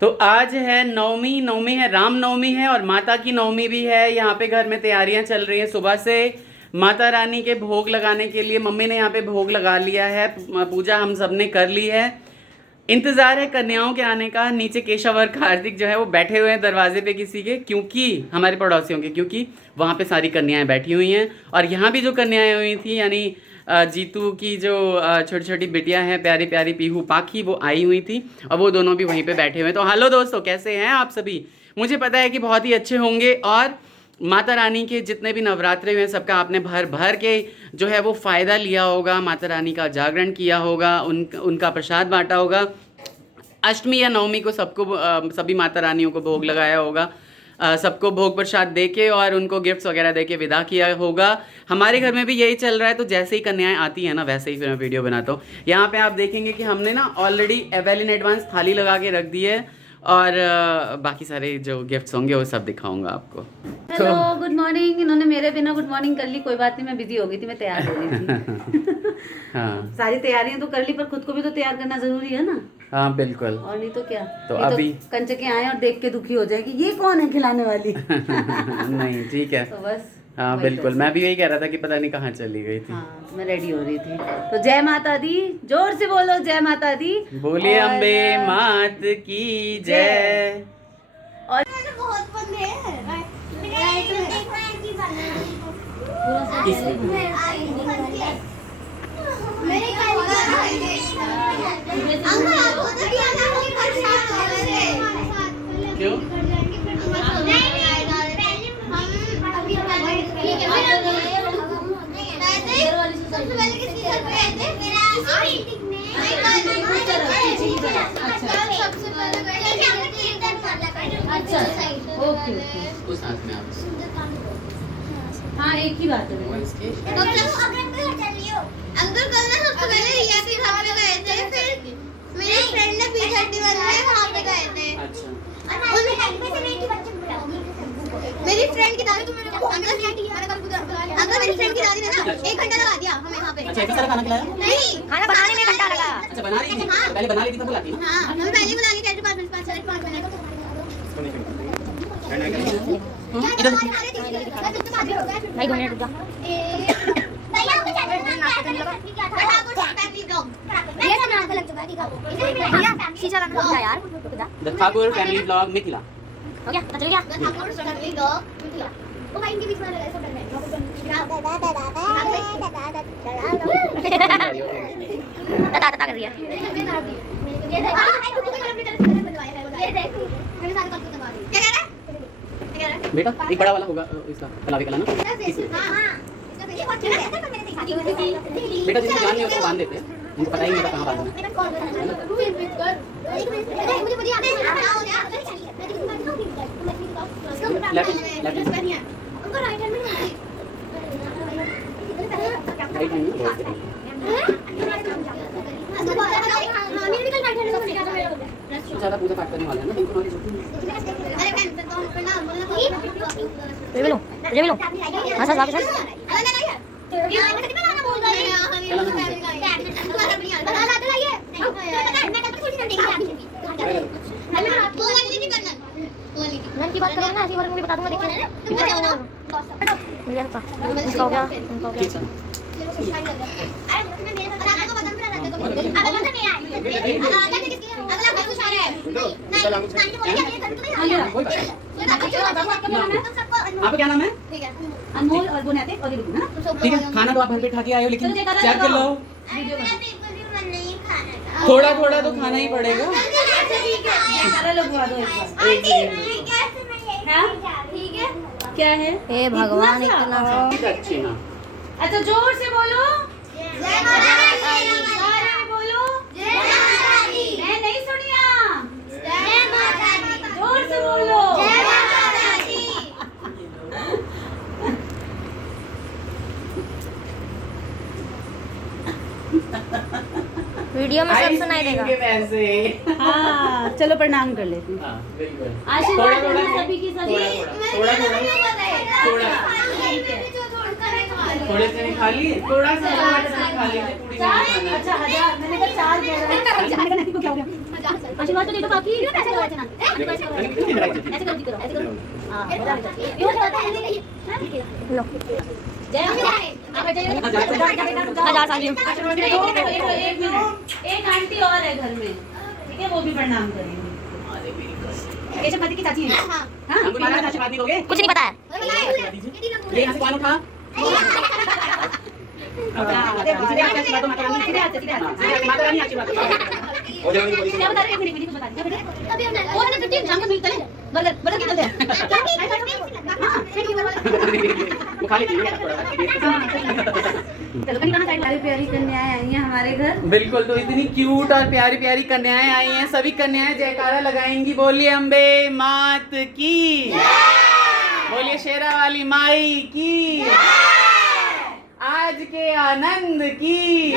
तो आज है नवमी। नवमी है, राम नवमी है और माता की नवमी भी है। यहाँ पे घर में तैयारियां चल रही हैं सुबह से माता रानी के भोग लगाने के लिए। मम्मी ने यहाँ पे भोग लगा लिया है, पूजा हम सब ने कर ली है। इंतजार है कन्याओं के आने का। नीचे केशव और कार्तिक जो है वो बैठे हुए हैं दरवाजे पे किसी के, क्योंकि हमारे पड़ोसियों के, क्योंकि वहाँ पे सारी कन्याएं बैठी हुई हैं। और यहाँ भी जो कन्याएं हुई थी, यानी जीतू की जो छोटी छोटी बिटिया हैं, प्यारी प्यारी पीहू पाखी, वो आई हुई थी और वो दोनों भी वहीं पे बैठे हुए हैं। तो हेलो दोस्तों, कैसे हैं आप सभी? मुझे पता है कि बहुत ही अच्छे होंगे। और माता रानी के जितने भी नवरात्रे हुए सबका आपने भर भर के जो है वो फ़ायदा लिया होगा, माता रानी का जागरण किया होगा, उनका प्रसाद बांटा होगा। अष्टमी या नवमी को सबको सभी माता रानियों को भोग लगाया होगा, सबको भोग प्रसाद दे के और उनको गिफ्ट्स वगैरह दे के विदा किया होगा। हमारे घर में भी यही चल रहा है। तो जैसे ही कन्याएं आती हैं ना, वैसे ही फिर मैं वीडियो बनाता हूँ। यहाँ पे आप देखेंगे कि हमने ना ऑलरेडी वेल इन एडवांस थाली लगा के रख दी है और बाकी सारे जो गिफ्ट्स होंगे वो सब दिखाऊंगा आपको। Hello, good morning. इन्होंने मेरे बिना गुड मॉर्निंग कर ली, कोई बात नहीं, मैं बिजी हो गई थी, मैं तैयार हो रही थी। हाँ, सारी तैयारियां तो कर ली, पर खुद को भी तो तैयार करना जरूरी है ना। हाँ बिल्कुल। और नहीं तो क्या। तो नहीं अभी तो कंचके आए और देख के दुखी हो जाए कि ये कौन है खिलाने वाली। नहीं ठीक है। तो बस हाँ बिल्कुल, मैं भी यही कह रहा था कि पता नहीं कहाँ चली गई थी। हाँ, तो मैं रेडी हो रही थी। तो जय माता दी, जोर से बोलो जय माता दी। बोलिए अम्बे मात की जय। और क्यों? अच्छा, ओके। उस हाथ में आप हाँ, एक ही बात है। अंकल कल ना सबसे पहले रिया के घर पे गए थे, फिर मेरे फ्रेंड ने P31 में वहाँ पे गए थे। अच्छा, मेरी फ्रेंड की दादी, अंकल मेरी फ्रेंड की दादी ने ना 1 घंटा लगा दिया हमें वहाँ पे। अच्छा इतना सारा खाना खिलाया? नहीं, खाना बनाने में घंटा लगा। अच्छा बना रही थी? पहले बना रही थी तब बुलाती ना? हाँ, हमें पहले बुला के कैसे 5 मिनट 5 मिनट इधर भाई 2 मिनट रुक जा। भैया आपको चैनल में क्या था? Thakur family blog. ये ना नाम लग चुका है, ठीक है। भैया शीशा रखना होता है यार। The Thakur family blog Mithila. हो गया, चल गया। The Thakur family blog Mithila. ओ भाई इनके बीच में लगा है सब करना है। दादा कर दिया। ये देख, ये देख मेरे साथ कल दबा दी। क्या कह रहा है? बेटा एक बड़ा वाला होगा इसका कलावे कला ना। बेटा जिसको जान नहीं होता वो बांध देते हैं, उनको पता ही नहीं होता कहाँ बांधना है। ज़्यादा पूजा पाठ करने वाला है ना, तो उनको ये लो हाँ सर वापस मन की बात करो ना, ऐसी बार मुझे बता दूंगा। देखिए इसका हो गया, इनका हो गया। आपका क्या नाम है? अनमोल और बुनियादी और ये भी ना। ठीक है, खाना तो आप भर पेट खा के आए हो, लेकिन चेक कर लो, थोड़ा थोड़ा तो खाना ही पड़ेगा। क्या है? हे भगवान, इतना अच्छी ना। अच्छा जोर से बोलो, बोलो। मैं नहीं सुनिया, जोर से बोलो। वीडियो में सब सुनाई देगा। वैसे हाँ, चलो प्रणाम कर लेते हैं। आशीर्वाद देना सभी की सभी। थोड़े से नहीं खा लिए, थोड़ा सा खा लीजिए। अच्छा 1000 मैंने कहा 4 कह रहा है। आशीर्वाद तो दे दो काकी। ऐसे करो, ऐसे करो, ऐसे करो। हां क्यों जाता है? लो जय आप जाइए। 1000 साल एक आंटी और है घर में, ठीक है, वो भी प्रणाम करेंगे। केशव पति की चाची है। हां आशीर्वाद दोगे? कुछ नहीं पता है। ये यहाँ से कौन उठा? माता रानी आशीर्वाद। क्या बता रहे हैं? मिनट बता दीजिए। अभी हमने वो हमने 15 शाम को मिल चले बर्गर निकलते हैं। वो खा लेती है। चलो कहीं कहां साइड प्यारी प्यारी कन्याएं आई हैं हमारे घर। बिल्कुल, तो इतनी क्यूट और प्यारी प्यारी कन्याएं आई हैं। सभी कन्याएं जयकारा लगाएंगी। बोलिए अम्बे मात की, बोलिए शेरा वाली माई की, आज के आनंद की।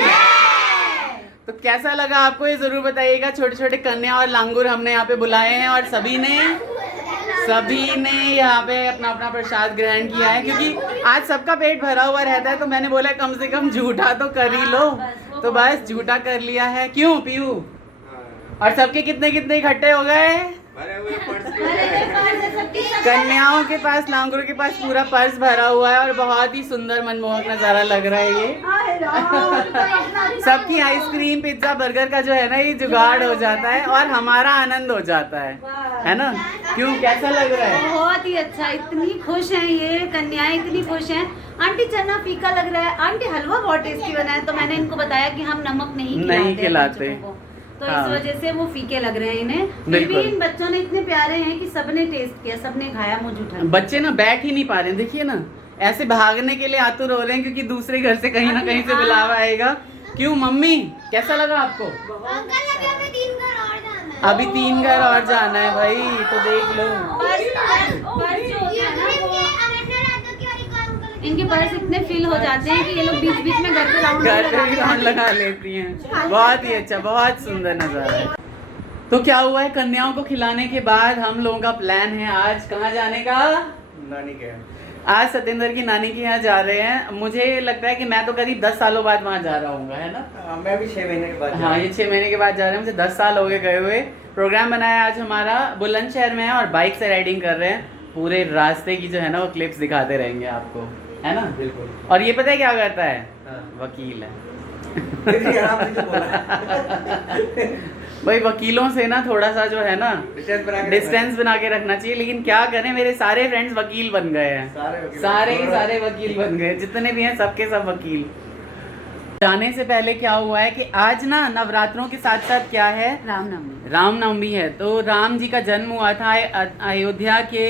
तो कैसा लगा आपको ये जरूर बताइएगा। छोटे छोटे कन्या और लांगुर हमने यहाँ पे बुलाए हैं और सभी ने यहाँ पे अपना अपना प्रसाद ग्रहण किया है, क्योंकि आज सबका पेट भरा हुआ रहता है। तो मैंने बोला कम से कम झूठा तो कर ही लो, तो बस झूठा कर लिया है। क्यों पीयू? और सबके कितने कितने इकट्ठे हो गए? कन्याओं के पास, लांगुरों के पास पूरा पर्स भरा हुआ है और बहुत ही सुंदर मनमोहक नजारा लग रहा है ये। सबकी आइसक्रीम पिज्जा बर्गर का जो है ना ये जुगाड़ हो जाता है और हमारा आनंद हो जाता है ना? क्यों, कैसा लग रहा है? बहुत ही अच्छा, इतनी खुश हैं ये कन्याएं, इतनी खुश हैं। आंटी चना फीका लग रहा है, आंटी हलवा बहुत टेस्टी बना है। तो मैंने इनको बताया कि हम नमक नहीं खिलाते, तो इस वजह से वो फीके लग रहे हैं इन्हें। फिर भी इन बच्चों ने इतने प्यारे हैं कि सबने टेस्ट किया, सबने खाया, मुझ उठा। बच्चे ना बैठ ही नहीं पा रहे, देखिए ना, ऐसे भागने के लिए आतुर हो रहे हैं क्योंकि दूसरे घर से कहीं ना कहीं से बुलावा आएगा। क्यों मम्मी, कैसा लगा आपको? अभी 3 घर और जाना है भाई, तो देख लो। इनके पर्स इतने फिल हो जाते हैं कि ये लोग बीच बीच में घर पे राउंड लगा लेती हैं। बहुत ही अच्छा, बहुत सुंदर नजारा है। तो क्या हुआ है, कन्याओं को खिलाने के बाद हम लोगों का प्लान है आज कहाँ जाने का? नानी के। आज सत्येंद्र की नानी के यहाँ जा रहे हैं। मुझे लगता है कि मैं तो करीब 10 सालों बाद वहाँ जा रहा हूँ, है ना? मैं भी 6 महीने के बाद। हाँ, ये 6 महीने के बाद जा रहे हैं। मुझे 10 साल हो गए हुए। प्रोग्राम बनाया आज हमारा बुलंदशहर में है और बाइक से राइडिंग कर रहे हैं। पूरे रास्ते की जो है ना वो क्लिप्स दिखाते रहेंगे आपको, है ना? बिल्कुल। और ये पता है क्या करता है? हाँ। वकील है। बोला। भाई वकीलों से ना थोड़ा सा जो है ना डिस्टेंस बना के रखना चाहिए। लेकिन क्या करें, मेरे सारे फ्रेंड्स वकील बन गए हैं। सारे वकील बन गए, जितने भी हैं सबके सब वकील। जाने से पहले क्या हुआ है कि आज ना नवरात्रों के साथ साथ क्या है? रामनवमी है। तो राम जी का जन्म हुआ था। अयोध्या के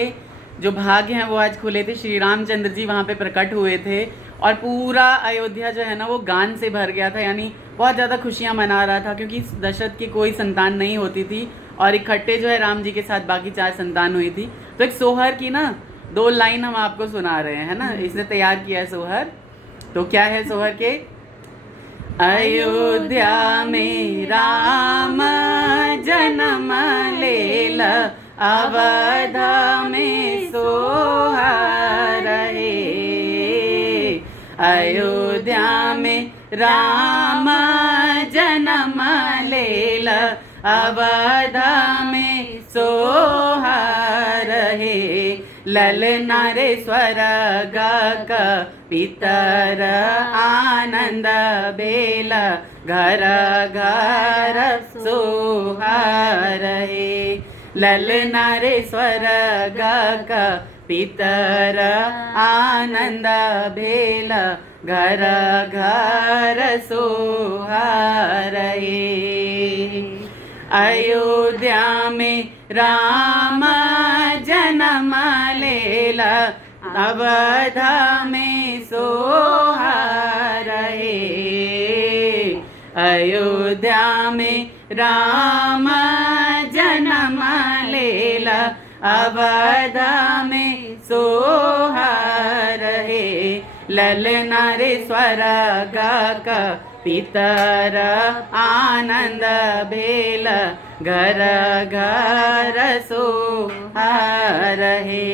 जो भाग हैं वो आज खुले थे। श्री रामचंद्र जी वहाँ पे प्रकट हुए थे और पूरा अयोध्या जो है ना वो गान से भर गया था। यानी बहुत ज़्यादा खुशियाँ मना रहा था क्योंकि दशरथ की कोई संतान नहीं होती थी और इकट्ठे जो है राम जी के साथ बाकी 4 संतान हुई थी। तो एक सोहर की ना 2 लाइन हम आपको सुना रहे हैं, है ना? इसने तैयार किया है सोहर। तो क्या है सोहर के? अयोध्या में राम जन्म लेला, अवध में सोहर रहे। अयोध्या में राम जन्म लेला, अवध में सोहर रहे। ललना रे स्वर्ग का पितर आनंद बेला, घर घर सोहर रहे। ललना रे स्वर्ग का पितर आनंद बेला, घर घर सोहर रहे। अयोध्या में राम जन्म लेला, अवध में सोहर रहे। अयोध्या में राम जन्म लेला, अवध में सोहर रहे। ललना रे स्वर्ग का पितर आनंद भेल, घर घर सोहर रहे।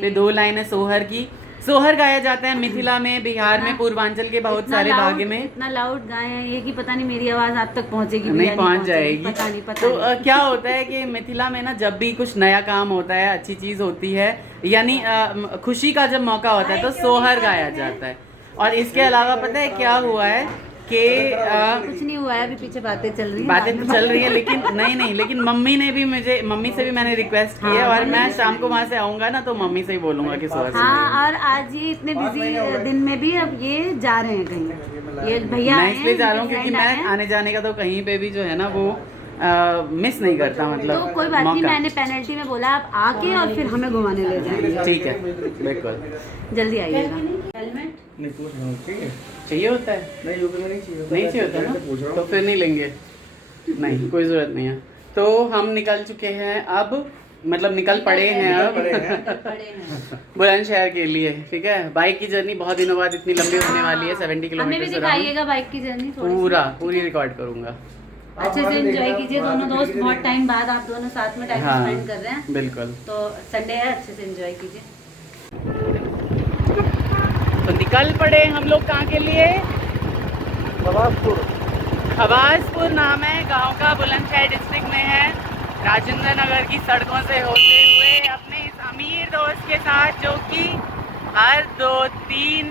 तो 2 लाइनें सोहर की। सोहर गाया जाता है मिथिला में, बिहार में, पूर्वांचल के बहुत सारे भाग में। इतना लाउड गाए हैं ये कि पता नहीं मेरी आवाज आप तक पहुंचेगी भी नहीं या पहुंच जाएगी। पता नहीं तो क्या होता है कि मिथिला में ना जब भी कुछ नया काम होता है, अच्छी चीज होती है, यानी खुशी का जब मौका होता है तो सोहर गाया जाता है। और इसके अलावा पता है क्या हुआ है कि कुछ नहीं हुआ है, अभी पीछे बातें चल रही हैं। बातें तो चल रही है लेकिन नहीं लेकिन मम्मी से भी मैंने रिक्वेस्ट की है और मैं शाम को वहाँ से आऊंगा ना तो मम्मी से ही बोलूंगा कि सोहर हाँ, और आज ये इतने बिजी दिन में भी अब ये जा रहे हैं कहीं, ये भैया मैं इसलिए जा रहा हूँ क्योंकि मैं आने जाने का तो कहीं पे भी जो है ना वो मिस नहीं करता, मतलब तो कोई बात नहीं, मैंने पेनल्टी में बोला आप आके और फिर हमें घुमाने ले जाएंगे। ठीक है, बिल्कुल जल्दी आइएगा। हेलमेट नहीं पूछ रहा हूँ, ठीक है? चाहिए होता है? नहीं यूपी में नहीं चाहिए नहीं चाहिए होता ना, तो फिर नहीं लेंगे। नहीं, कोई ज़रूरत नहीं है। तो हम निकल चुके हैं अब, मतलब निकल पड़े हैं अब बुलंदशहर के लिए। ठीक है, बाइक की जर्नी बहुत दिनों बाद इतनी लंबी होने वाली है, 70 हमें भी किलोमीटर से दिखाइएगा बाइक की जर्नी थोड़ी पूरी रिकॉर्ड करूंगा। अच्छे से एंजॉय कीजिए, दोनों दोस्त बहुत टाइम बाद आप दोनों साथ में टाइम हाँ, स्पेंड कर रहे हैं, बिल्कुल। तो संडे है, अच्छे से एंजॉय कीजिए। तो निकल पड़े हम लोग कहाँ के लिए? खवासपुर नाम है गांव का, बुलंदशहर डिस्ट्रिक्ट में है। राजेंद्र नगर की सड़कों से होते हुए अपने इस अमीर दोस्त के साथ, जो कि हर 2-3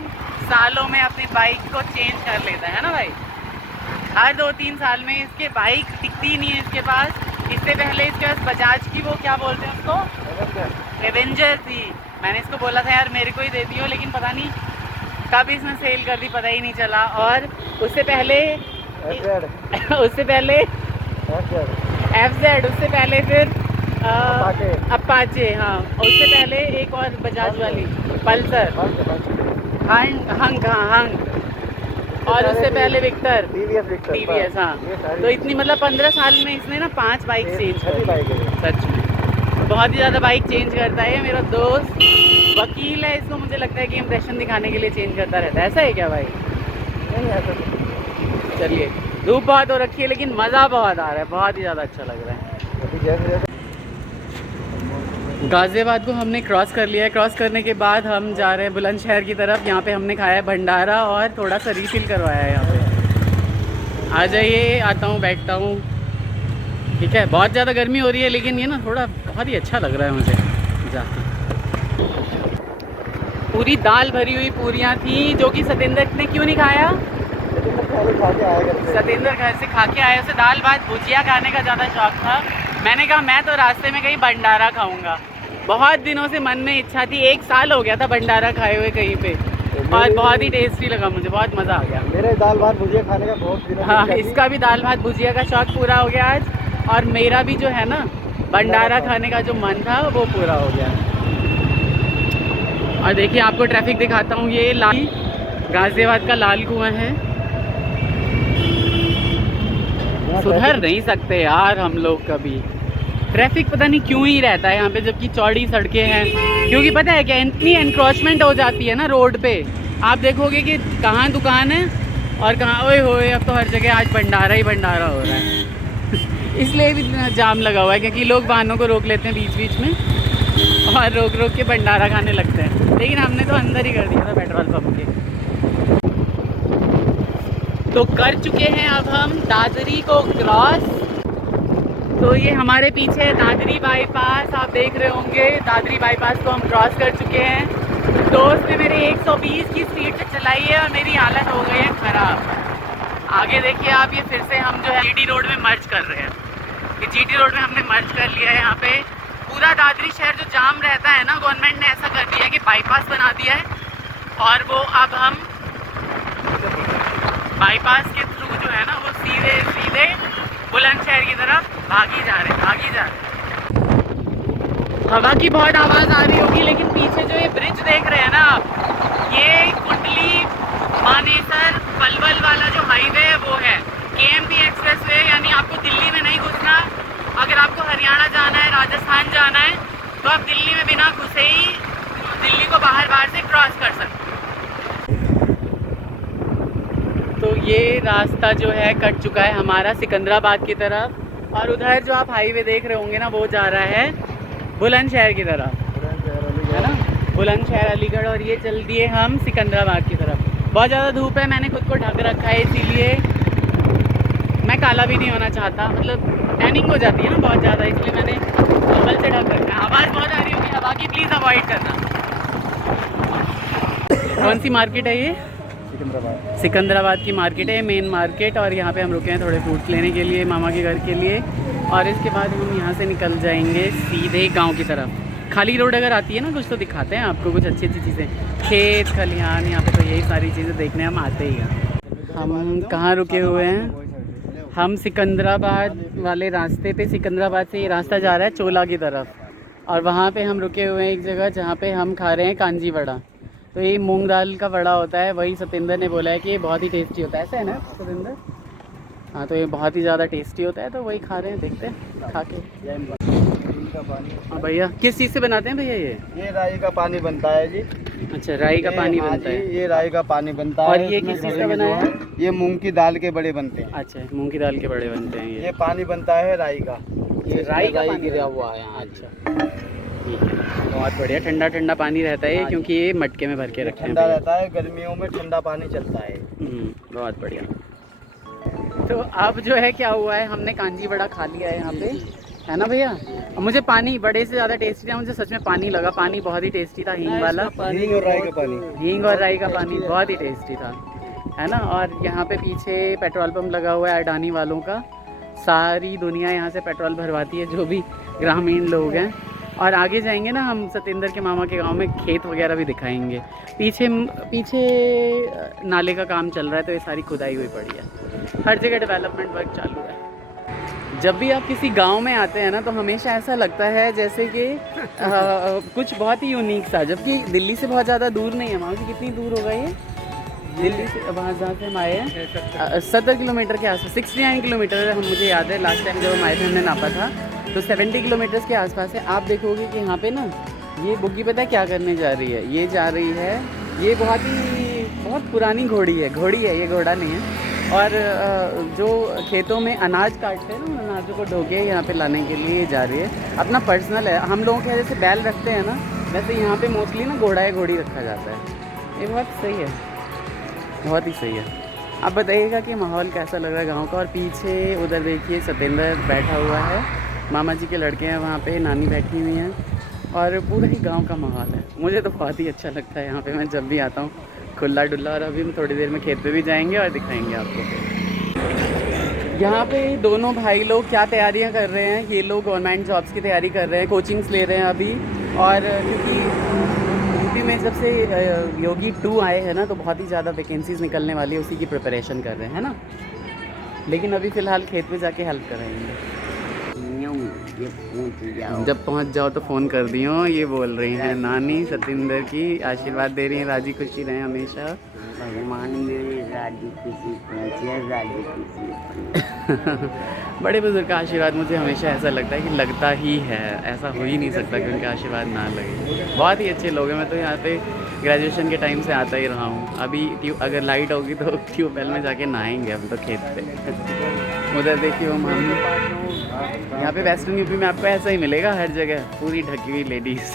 सालों में अपनी बाइक को चेंज कर लेता है ना भाई। हर 2-3 साल में इसके बाइक टिकती नहीं है इसके पास। इससे पहले इसके पास बजाज की वो क्या बोलते हैं उसको, एवेंजर थी। मैंने इसको बोला था यार मेरे को ही दे दियो, लेकिन पता नहीं कब इसने सेल कर दी, पता ही नहीं चला। और उससे पहले FZ, उससे पहले फिर अपाचे, हाँ, उससे पहले एक और बजाज वाली पल्सर, हंग, और उससे पहले विक्टर, TVS, हाँ। तो इतनी मतलब 15 साल में इसने ना 5 बाइक चेंज कर दी। सच में बहुत ही ज़्यादा बाइक चेंज करता है। मेरा दोस्त वकील है, इसको मुझे लगता है कि इम्प्रेशन दिखाने के लिए चेंज करता रहता है। ऐसा है क्या भाई? नहीं ऐसा तो। चलिए, धूप बहुत हो रखी है लेकिन मज़ा बहुत आ रहा है, बहुत ही ज़्यादा अच्छा लग रहा है। गाज़ियाबाद को हमने क्रॉस कर लिया है। क्रॉस करने के बाद हम जा रहे हैं बुलंदशहर की तरफ। यहाँ पे हमने खाया है भंडारा और थोड़ा सा रिफिल करवाया है यहाँ पे। आ जाइए, आता हूँ, बैठता हूँ। ठीक है, बहुत ज़्यादा गर्मी हो रही है लेकिन ये ना थोड़ा बहुत ही अच्छा लग रहा है मुझे जाके। पूरी दाल भरी हुई पूरियाँ थी, जो कि सतेंद्र ने क्यों नहीं खाया? सतेंद्र घर से खा के आए, उसे दाल भात भुजिया खाने का ज़्यादा शौक था। मैंने कहा मैं तो रास्ते में कहीं भंडारा खाऊंगा। बहुत दिनों से मन में इच्छा थी, 1 साल हो गया था भंडारा खाए हुए कहीं पे, और बहुत ही टेस्टी लगा मुझे, बहुत मज़ा आ गया। मेरे दाल भात भुजिया खाने का बहुत दिनों हाँ, इसका भी दाल भात भुजिया का शौक पूरा हो गया आज, और मेरा भी जो है ना भंडारा खाने का जो मन था वो पूरा हो गया। और देखिए आपको ट्रैफिक दिखाता हूँ, ये गाज़ियाबाद का लाल कुआं है। सुधर नहीं सकते यार हम लोग कभी। ट्रैफिक पता नहीं क्यों ही रहता है यहाँ पे, जबकि चौड़ी सड़कें हैं। क्योंकि पता है क्या, इतनी एनक्रोचमेंट हो जाती है ना रोड पे। आप देखोगे कि कहाँ दुकान है और कहाँ, ओए होए अब तो हर जगह आज भंडारा ही भंडारा हो रहा है। इसलिए भी जाम लगा हुआ है, क्योंकि लोग वाहनों को रोक लेते हैं बीच बीच में और रोक रोक के भंडारा खाने लगते हैं। लेकिन हमने तो अंदर ही कर दिया था पेट्रोल पंप के। तो कर चुके हैं अब हम दादरी को क्रॉस। तो ये हमारे पीछे है दादरी बाईपास, आप देख रहे होंगे। दादरी बाईपास को हम क्रॉस कर चुके हैं। दोस्त ने मेरे 120 की स्पीड पे चलाई है और मेरी हालत हो गई है ख़राब। आगे देखिए आप, ये फिर से हम जो है GT रोड में मर्ज कर रहे हैं। ये GT रोड में हमने मर्ज कर लिया है। यहाँ पे पूरा दादरी शहर जो जाम रहता है ना, गवर्नमेंट ने ऐसा कर दिया है कि बाईपास बना दिया है, और वो अब हम बाईपास के थ्रू जो है ना वो सीधे सीधे बुलंदशहर की तरफ भागी जा रहे हैं। हवा की बहुत आवाज़ आ रही होगी, लेकिन पीछे जो ये ब्रिज देख रहे हैं ना आप, ये कुंडली मानेसर पलवल वाला जो हाईवे है वो है KMP एक्सप्रेस वे। यानी आपको दिल्ली में नहीं घुसना। अगर आपको हरियाणा जाना है, राजस्थान जाना है, तो आप दिल्ली में बिना घुसे ही दिल्ली को बाहर से क्रॉस कर सकते हैं। तो ये रास्ता जो है कट चुका है हमारा सिकंदराबाद की तरफ, और उधर जो आप हाईवे देख रहे होंगे ना वो जा रहा है बुलंदशहर की तरफ, है ना। बुलंदशहर अलीगढ़, और ये चल दिए हम सिकंदराबाद की तरफ। बहुत ज़्यादा धूप है, मैंने खुद को ढक रखा है, इसीलिए मैं काला भी नहीं होना चाहता, मतलब टैनिंग हो जाती है ना बहुत ज़्यादा, इसलिए मैंने कंबल से ढक रखा है। आवाज़ बहुत आ रही होगी हवा की, प्लीज़ अवॉइड करना। कौन सी मार्केट है ये? सिकंदराबाद। सिकंदराबाद की मार्केट है, मेन मार्केट, और यहाँ पे हम रुके हैं थोड़े फ्रूट्स लेने के लिए मामा के घर के लिए, और इसके बाद हम यहाँ से निकल जाएंगे सीधे गांव की तरफ। खाली रोड अगर आती है ना कुछ तो दिखाते हैं आपको, कुछ अच्छी अच्छी चीज़ें, खेत खलिहान, यहाँ पे तो यही सारी चीज़ें देखने हम आते ही हैं। हम कहाँ रुके हुए हैं? हम सिकंदराबाद वाले रास्ते पे, सिकंदराबाद से ये रास्ता जा रहा है चोला की तरफ, और वहाँ पे हम रुके हुए हैं एक जगह जहाँ पे हम खा रहे हैं कांजी वड़ा। तो ये मूंग दाल का वड़ा होता है, वही सतेंद्र ने बोला है कि ये बहुत ही टेस्टी होता है, ऐसा है ना सतेंद्र? हाँ, तो ये बहुत ही ज़्यादा टेस्टी होता है, तो वही खा रहे हैं, देखते हैं खा के। हाँ भैया, किस चीज़ से बनाते हैं भैया ये राई का पानी बनता है जी। अच्छा, राई का पानी बनता है। ये राई का पानी बनता है। और ये किस चीज़ का बनाया है? ये मूंग की दाल के बड़े बनते हैं। अच्छा, मूंग की दाल के बड़े बनते हैं ये पानी बनता है राई का। ये राई का पानी गिरा हुआ है। अच्छा, ठीक है, बहुत बढ़िया। ठंडा ठंडा पानी रहता है क्योंकि ये मटके में भर के रखते हैं। ठंडा रहता है, गर्मियों में ठंडा पानी चलता है। बहुत बढ़िया। तो अब जो है क्या हुआ है, हमने कांजी वड़ा खा लिया है यहाँ पे, है ना भैया? मुझे पानी बड़े से ज़्यादा टेस्टी था, मुझे सच में पानी लगा, पानी बहुत ही टेस्टी था, हींग वाला। हींग और राई का पानी, हींग और राई का पानी बहुत ही टेस्टी था, है ना? और यहाँ पे पीछे पेट्रोल पंप लगा हुआ है अडानी वालों का, सारी दुनिया यहाँ से पेट्रोल भरवाती है, जो भी ग्रामीण लोग हैं। और आगे जाएंगे ना हम सतेंद्र के मामा के गांव में, खेत वगैरह भी दिखाएंगे। पीछे पीछे नाले का काम चल रहा है, तो ये सारी खुदाई हुई पड़ी है, हर जगह डेवलपमेंट वर्क चालू है। जब भी आप किसी गांव में आते हैं ना, तो हमेशा ऐसा लगता है जैसे कि कुछ बहुत ही यूनिक सा, जबकि दिल्ली से बहुत ज़्यादा दूर नहीं है। वहाँ से कितनी दूर होगा ये? दिल्ली से वहाँ जहाँ से हम आए हैं 70 किलोमीटर के आसपास, 69 किलोमीटर हम, मुझे याद है लास्ट टाइम जब हम आए थे हमने नापा था, तो 70 किलोमीटर्स के आसपास है। आप देखोगे कि यहाँ पे ना ये बुग्गी पता है क्या करने जा रही है? ये जा रही है, ये बहुत पुरानी घोड़ी है ये, घोड़ा नहीं है। और जो खेतों में अनाज काटते हैं ना, उन अनाजों को ढो के यहाँ पे लाने के लिए जा रही है। अपना पर्सनल है, हम लोगों के जैसे बैल रखते हैं ना, वैसे यहाँ पे मोस्टली ना घोड़ा या घोड़ी रखा जाता है। ये बहुत सही है, बहुत ही सही है। आप बताइएगा कि माहौल कैसा लग रहा है गांव का। और पीछे उधर देखिए सतेंद्र बैठा हुआ है, मामा जी के लड़के हैं वहाँ पे, नानी बैठी हुई हैं, और पूरा ही गांव का माहौल है। मुझे तो बहुत ही अच्छा लगता है यहाँ पे, मैं जब भी आता हूँ खुला डुल्ला। और अभी हम थोड़ी देर में खेत पे भी जाएंगे और दिखाएंगे आपको। यहाँ पे दोनों भाई लोग क्या तैयारियाँ कर रहे हैं, ये लोग गवर्नमेंट जॉब्स की तैयारी कर रहे हैं, कोचिंग्स ले रहे हैं अभी। और क्योंकि यूपी में जब से योगी 2 आए हैं ना, तो बहुत ही ज़्यादा वैकेंसीज़ निकलने वाली है, उसी की प्रिपरेशन कर रहे हैं, है ना? लेकिन अभी फ़िलहाल खेत पे जाके हेल्प कर रहे हैं। जब पहुंच जाओ तो फ़ोन कर दियो, ये बोल रही हैं नानी सतेंद्र की, आशीर्वाद दे रही हैं, राजी खुशी रहें हमेशा। भगवान मेरे राजी खुशी पहुँचे, राजी खुशी। बड़े बुजुर्ग का आशीर्वाद मुझे हमेशा ऐसा लगता है कि लगता ही है, ऐसा हो ही नहीं सकता कि उनका आशीर्वाद ना लगे। बहुत ही अच्छे लोग हैं। मैं तो यहाँ पे ग्रेजुएशन के टाइम से आता ही रहा हूँ। अभी अगर लाइट होगी तो ट्यूबवेल में जाके नहाएंगे हम तो खेत पे। उधर देखिए वो मामी, यहाँ पे वेस्टर्न यूपी में आपको ऐसा ही मिलेगा, हर जगह पूरी ढकी हुई लेडीज़।